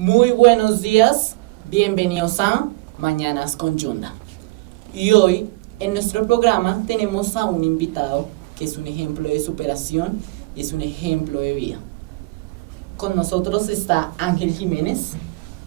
Muy buenos días, bienvenidos a Mañanas con Yunda. Y hoy en nuestro programa tenemos a un invitado que es un ejemplo de superación y es un ejemplo de vida. Con nosotros está Ángel Jiménez.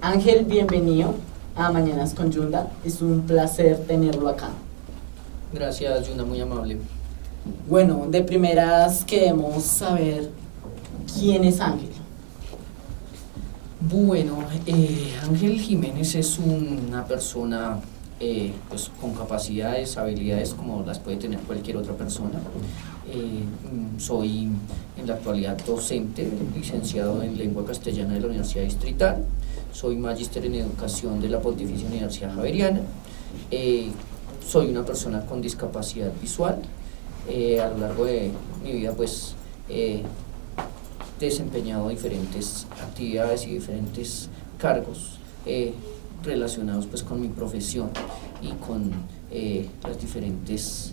Ángel, bienvenido a Mañanas con Yunda. Es un placer tenerlo acá. Gracias, Yunda, muy amable. Bueno, de primeras queremos saber quién es Ángel. Bueno, Ángel Jiménez es una persona pues, con capacidades, habilidades como las puede tener cualquier otra persona. Soy en la actualidad docente, licenciado en lengua castellana de la Universidad Distrital. Soy magíster en educación de la Pontificia Universidad Javeriana. Soy una persona con discapacidad visual. A lo largo de mi vida pues desempeñado diferentes actividades y diferentes cargos relacionados pues con mi profesión y con las diferentes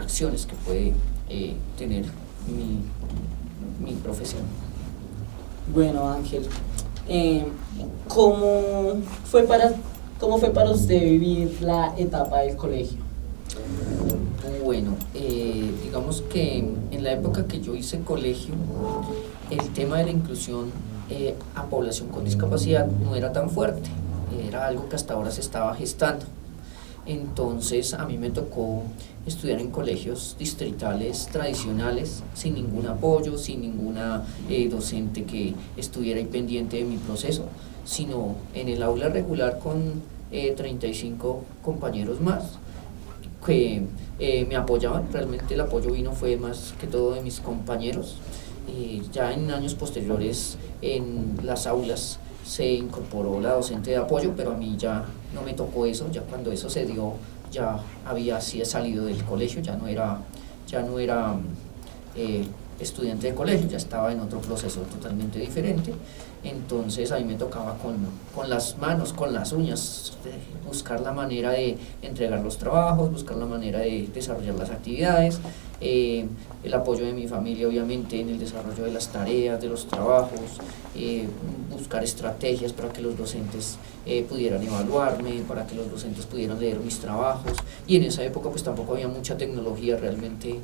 acciones que puede tener mi profesión. Bueno, Ángel, ¿cómo fue para usted vivir la etapa del colegio? Bueno, digamos que en la época que yo hice colegio, el tema de la inclusión a población con discapacidad no era tan fuerte, era algo que hasta ahora se estaba gestando. Entonces a mí me tocó estudiar en colegios distritales tradicionales, sin ningún apoyo, sin ninguna docente que estuviera ahí pendiente de mi proceso, sino en el aula regular con 35 compañeros más que me apoyaban. Realmente el apoyo fue más que todo de mis compañeros. Ya en años posteriores en las aulas se incorporó la docente de apoyo, pero a mí ya no me tocó eso. Ya cuando eso se dio ya había salido del colegio, ya no era estudiante de colegio, ya estaba en otro proceso totalmente diferente. Entonces a mí me tocaba con las manos, con las uñas, buscar la manera de entregar los trabajos, buscar la manera de desarrollar las actividades, el apoyo de mi familia obviamente en el desarrollo de las tareas, de los trabajos, buscar estrategias para que los docentes pudieran evaluarme, para que los docentes pudieran leer mis trabajos. Y en esa época pues tampoco había mucha tecnología, realmente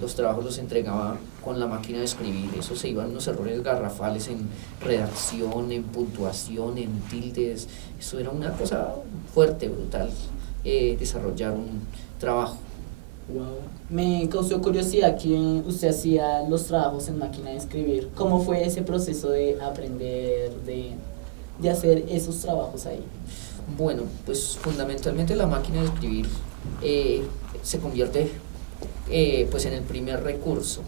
los trabajos los entregaba con la máquina de escribir. Eso se iban unos errores garrafales en redacción, en puntuación, en tildes. Eso era una cosa fuerte, brutal, desarrollar un trabajo. Wow. Me causó curiosidad que usted hacía los trabajos en máquina de escribir. ¿Cómo fue ese proceso de aprender, de hacer esos trabajos ahí? Bueno, pues fundamentalmente la máquina de escribir se convierte pues en el primer recurso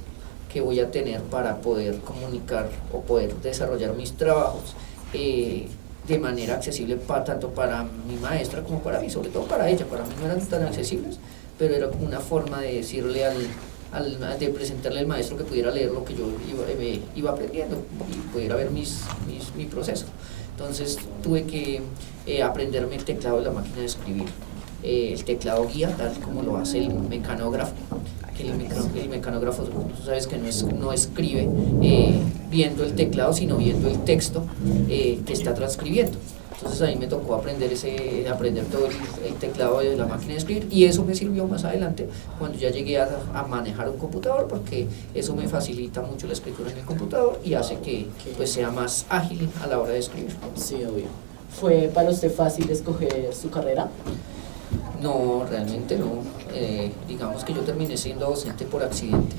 que voy a tener para poder comunicar o poder desarrollar mis trabajos de manera accesible tanto para mi maestra como para mí, sobre todo para ella. Para mí no eran tan accesibles, pero era como una forma de decirle de presentarle al maestro que pudiera leer lo que yo iba aprendiendo y pudiera ver mi proceso. Entonces tuve que aprenderme el teclado de la máquina de escribir, el teclado guía, tal como lo hace el mecanógrafo, que el mecanógrafo, tú sabes que no escribe viendo el teclado, sino viendo el texto que está transcribiendo. Entonces ahí me tocó aprender todo el teclado de la máquina de escribir, y eso me sirvió más adelante cuando ya llegué a manejar un computador, porque eso me facilita mucho la escritura en el computador y hace que pues sea más ágil a la hora de escribir. Sí, obvio. ¿Fue para usted fácil escoger su carrera? No, realmente no. Digamos que yo terminé siendo docente por accidente.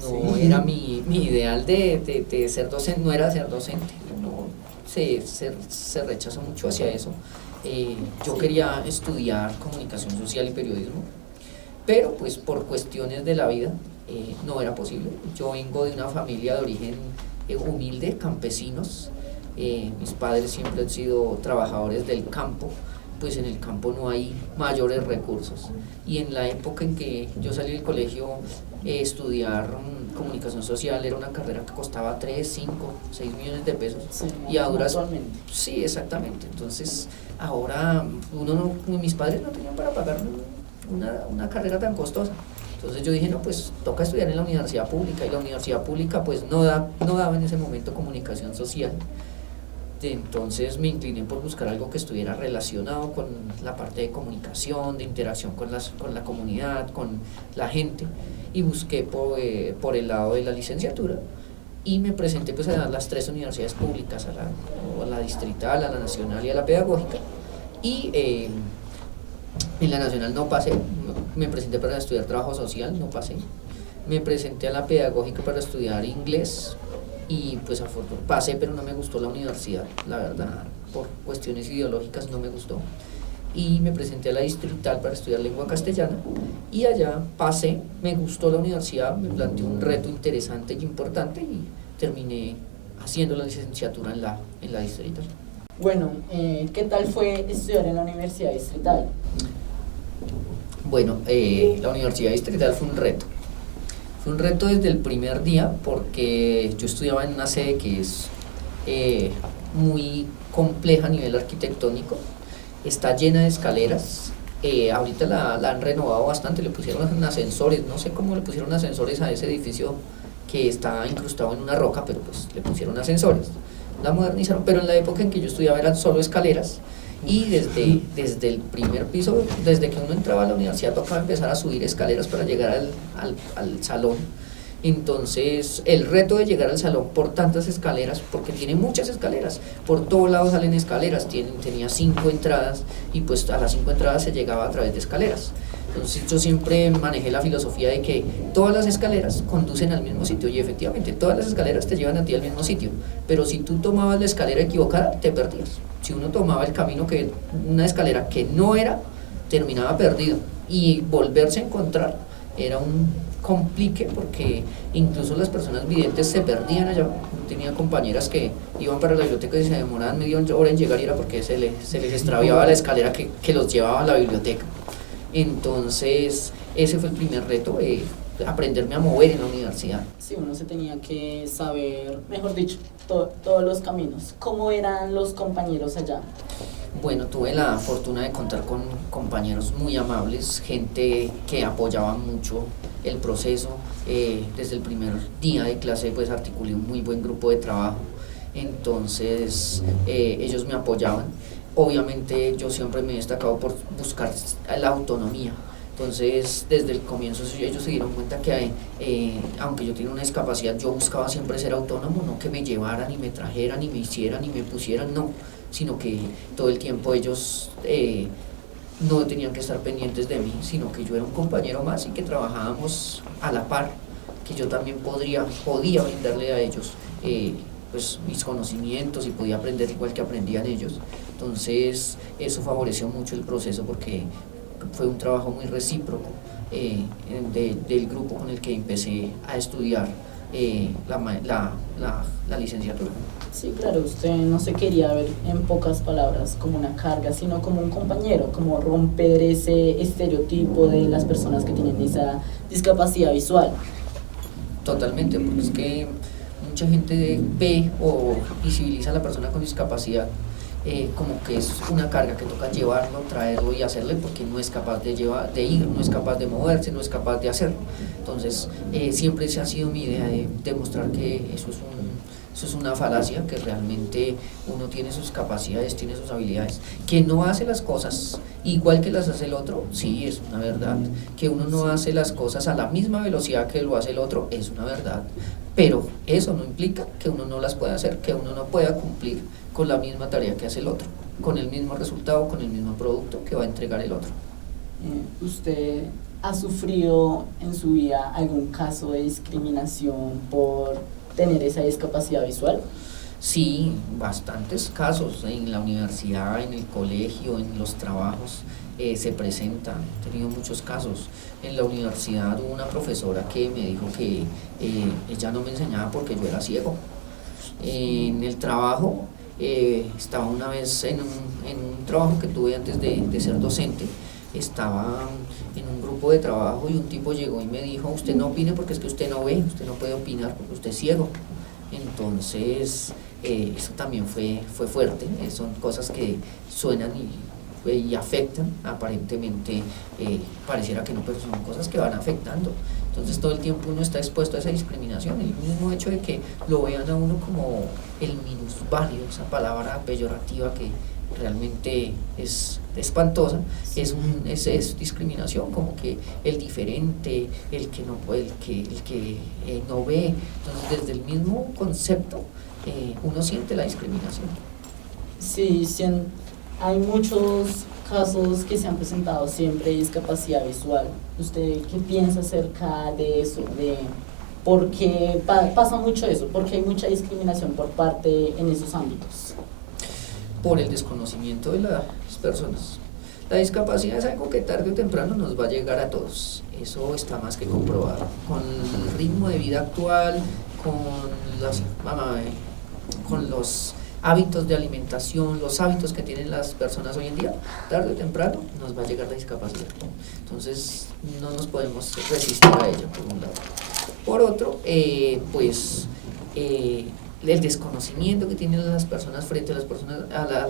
No sí. Era mi ideal de ser docente, no era ser docente. No, se rechazó mucho hacia eso. Yo sí. Quería estudiar comunicación social y periodismo, pero pues por cuestiones de la vida no era posible. Yo vengo de una familia de origen humilde, campesinos. Mis padres siempre han sido trabajadores del campo. Pues en el campo no hay mayores recursos, y en la época en que yo salí del colegio estudiar comunicación social era una carrera que costaba 3, 5, 6 millones de pesos, sí, y ahora actualmente. Sí, exactamente. Entonces ahora mis padres no tenían para pagar una carrera tan costosa. Entonces yo dije, no, pues toca estudiar en la universidad pública, y la universidad pública pues no daba en ese momento comunicación social. Entonces me incliné por buscar algo que estuviera relacionado con la parte de comunicación, de interacción con la comunidad, con la gente, y busqué por el lado de la licenciatura y me presenté pues a las 3 universidades públicas, a la distrital, a la nacional y a la pedagógica, y en la nacional no pasé. Me presenté para estudiar trabajo social, no pasé. Me presenté a la pedagógica para estudiar inglés y pues pasé, pero no me gustó la universidad, la verdad, por cuestiones ideológicas no me gustó. Y me presenté a la distrital para estudiar lengua castellana y allá pasé, me gustó la universidad, me planteó un reto interesante y importante y terminé haciendo la licenciatura en la distrital. Bueno, ¿qué tal fue estudiar en la Universidad Distrital? Bueno, la Universidad Distrital fue un reto. Fue un reto desde el primer día porque yo estudiaba en una sede que es muy compleja a nivel arquitectónico, está llena de escaleras, ahorita la han renovado bastante, le pusieron ascensores, no sé cómo le pusieron ascensores a ese edificio que está incrustado en una roca, pero pues le pusieron ascensores, la modernizaron, pero en la época en que yo estudiaba eran solo escaleras. Y desde el primer piso, desde que uno entraba a la universidad, tocaba empezar a subir escaleras para llegar al salón. Entonces el reto de llegar al salón por tantas escaleras, porque tiene muchas escaleras, por todos lados salen escaleras, tenía 5 entradas y pues a las 5 entradas se llegaba a través de escaleras. Entonces yo siempre manejé la filosofía de que todas las escaleras conducen al mismo sitio, y efectivamente todas las escaleras te llevan a ti al mismo sitio, pero si tú tomabas la escalera equivocada te perdías. Si uno tomaba el camino una escalera que no era, terminaba perdido, y volverse a encontrar era un complique porque incluso las personas videntes se perdían allá. Tenía compañeras que iban para la biblioteca y se demoraban media hora en llegar, y era porque se les extraviaba la escalera que los llevaba a la biblioteca. Entonces ese fue el primer reto, aprenderme a mover en la universidad. Sí, uno se tenía que saber, mejor dicho, todos los caminos. ¿Cómo eran los compañeros allá? Bueno, tuve la fortuna de contar con compañeros muy amables, gente que apoyaba mucho el proceso. Desde el primer día de clase pues articulé un muy buen grupo de trabajo, entonces ellos me apoyaban. Obviamente yo siempre me he destacado por buscar la autonomía. Entonces, desde el comienzo ellos se dieron cuenta que aunque yo tenía una discapacidad, yo buscaba siempre ser autónomo, no que me llevaran y me trajeran y me hicieran y me pusieran, no, sino que todo el tiempo ellos no tenían que estar pendientes de mí, sino que yo era un compañero más y que trabajábamos a la par, que yo también podía brindarle a ellos pues mis conocimientos y podía aprender igual que aprendían ellos. Entonces eso favoreció mucho el proceso porque fue un trabajo muy recíproco del grupo con el que empecé a estudiar la licenciatura. Sí, claro, usted no se quería ver en pocas palabras como una carga, sino como un compañero, como romper ese estereotipo de las personas que tienen esa discapacidad visual. Totalmente, porque es que mucha gente ve o visibiliza a la persona con discapacidad como que es una carga que toca llevarlo, traerlo y hacerle, porque no es capaz de ir, no es capaz de moverse, no es capaz de hacerlo. Entonces siempre esa ha sido mi idea, de demostrar que eso es una falacia, que realmente uno tiene sus capacidades, tiene sus habilidades, que no hace las cosas igual que las hace el otro, sí, es una verdad, que uno no hace las cosas a la misma velocidad que lo hace el otro, es una verdad, pero eso no implica que uno no las pueda hacer, que uno no pueda cumplir con la misma tarea que hace el otro, con el mismo resultado, con el mismo producto que va a entregar el otro. ¿Usted ha sufrido en su vida algún caso de discriminación por tener esa discapacidad visual? Sí, bastantes casos en la universidad, en el colegio, en los trabajos se presentan. He tenido muchos casos. En la universidad hubo una profesora que me dijo que ella no me enseñaba porque yo era ciego. En el trabajo, estaba una vez en un trabajo que tuve antes de ser docente, estaba en un grupo de trabajo y un tipo llegó y me dijo: usted no opine porque es que usted no ve, usted no puede opinar porque usted es ciego. Entonces eso también fue fuerte, son cosas que suenan y afectan, aparentemente pareciera que no, pero son cosas que van afectando. Entonces todo el tiempo uno está expuesto a esa discriminación, el mismo hecho de que lo vean a uno como el minusválido, esa palabra peyorativa que realmente es espantosa, es discriminación, como que el diferente, el que no puede, el que no ve. Entonces desde el mismo concepto uno siente la discriminación. Sí, hay muchos casos que se han presentado siempre de discapacidad visual. ¿Usted qué piensa acerca de eso? De ¿por qué pasa mucho eso? ¿Por qué hay mucha discriminación por parte en esos ámbitos? Por el desconocimiento de las personas. La discapacidad es algo que tarde o temprano nos va a llegar a todos, eso está más que comprobado. Con el ritmo de vida actual, con los hábitos de alimentación, los hábitos que tienen las personas hoy en día, tarde o temprano nos va a llegar la discapacidad. Entonces no nos podemos resistir a ella, por un lado. Por otro, el desconocimiento que tienen las personas frente a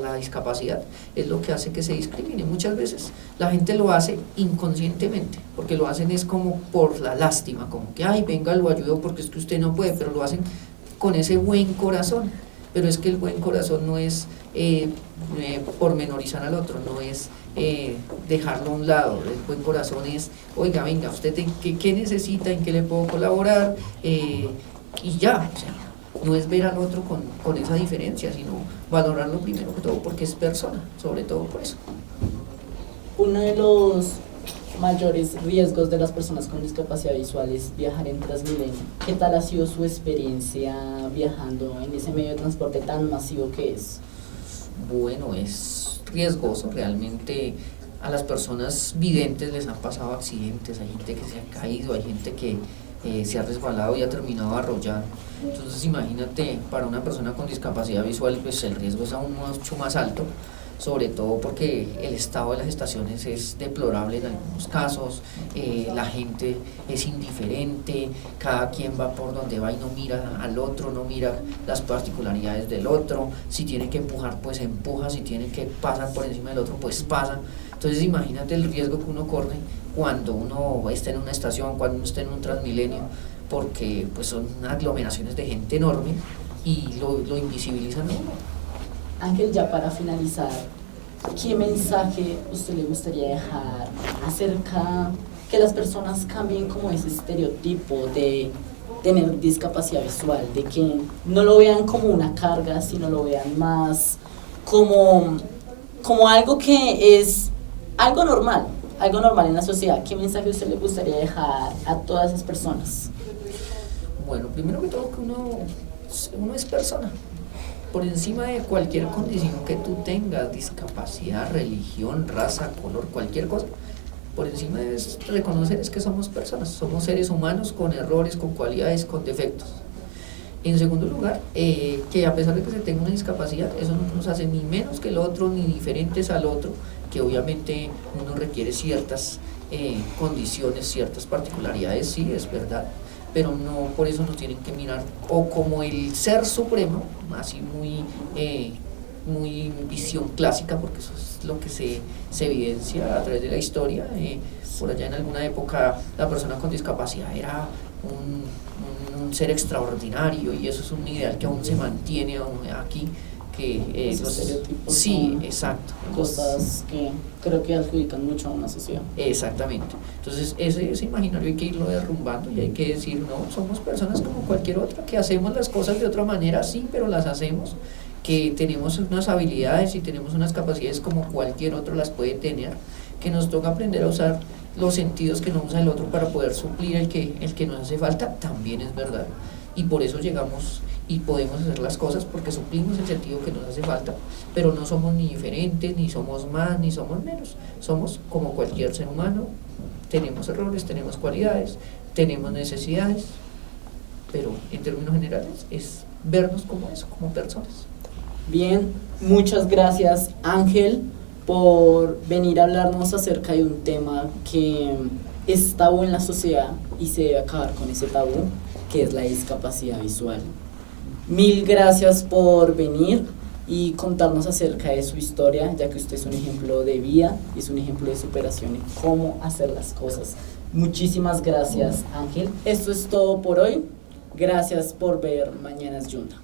la discapacidad es lo que hace que se discrimine. Muchas veces la gente lo hace inconscientemente, porque lo hacen es como por la lástima, como que, ay, venga, lo ayudo porque es que usted no puede, pero lo hacen con ese buen corazón. Pero es que el buen corazón no es pormenorizar al otro, no es dejarlo a un lado. El buen corazón es, oiga, venga, usted ¿qué necesita? ¿En qué le puedo colaborar? Y ya, o sea, no es ver al otro con esa diferencia, sino valorarlo primero que todo porque es persona, sobre todo por eso. Uno de los mayores riesgos de las personas con discapacidad visual es viajar en Transmilenio. ¿Qué tal ha sido su experiencia viajando en ese medio de transporte tan masivo que es? Bueno, es riesgoso, realmente a las personas videntes les han pasado accidentes, hay gente que se ha caído, hay gente que se ha resbalado y ha terminado arrollado. Entonces imagínate, para una persona con discapacidad visual pues el riesgo es aún mucho más alto, sobre todo porque el estado de las estaciones es deplorable en algunos casos, la gente es indiferente, cada quien va por donde va y no mira al otro, no mira las particularidades del otro, si tiene que empujar pues empuja, si tiene que pasar por encima del otro pues pasa. Entonces imagínate el riesgo que uno corre cuando uno está en una estación, cuando uno está en un Transmilenio, porque pues son aglomeraciones de gente enorme y lo invisibilizan a uno. Ángel, ya para finalizar, ¿qué mensaje usted le gustaría dejar acerca que las personas cambien como ese estereotipo de tener discapacidad visual, de que no lo vean como una carga, sino lo vean más como algo que es algo normal en la sociedad? ¿Qué mensaje usted le gustaría dejar a todas esas personas? Bueno, primero que todo que uno es persona. Por encima de cualquier condición que tú tengas, discapacidad, religión, raza, color, cualquier cosa, por encima debes reconocer es que somos personas, somos seres humanos con errores, con cualidades, con defectos. En segundo lugar, que a pesar de que se tenga una discapacidad, eso no nos hace ni menos que el otro, ni diferentes al otro, que obviamente uno requiere ciertas condiciones, ciertas particularidades, sí, es verdad, pero no por eso nos tienen que mirar o como el ser supremo, así muy visión clásica, porque eso es lo que se evidencia a través de la historia. Por allá en alguna época la persona con discapacidad era un ser extraordinario y eso es un ideal que aún se mantiene aquí. Que Los estereotipos sí, son exacto. cosas que creo que adjudican mucho a una sociedad. Exactamente. Entonces ese imaginario hay que irlo derrumbando y hay que decir, no, somos personas como cualquier otra, que hacemos las cosas de otra manera, sí, pero las hacemos, que tenemos unas habilidades y tenemos unas capacidades como cualquier otro las puede tener, que nos toca aprender a usar los sentidos que no usa el otro para poder suplir el que nos hace falta, también es verdad. Y por eso llegamos y podemos hacer las cosas porque suplimos el sentido que nos hace falta, pero no somos ni diferentes, ni somos más, ni somos menos, somos como cualquier ser humano, tenemos errores, tenemos cualidades, tenemos necesidades, pero en términos generales es vernos como eso, como personas. Bien, muchas gracias Ángel por venir a hablarnos acerca de un tema que es tabú en la sociedad y se debe acabar con ese tabú, que es la discapacidad visual. Mil gracias por venir y contarnos acerca de su historia, ya que usted es un ejemplo de vida y es un ejemplo de superación y cómo hacer las cosas. Muchísimas gracias, Ángel. Esto es todo por hoy. Gracias por ver Mañanas Yunda.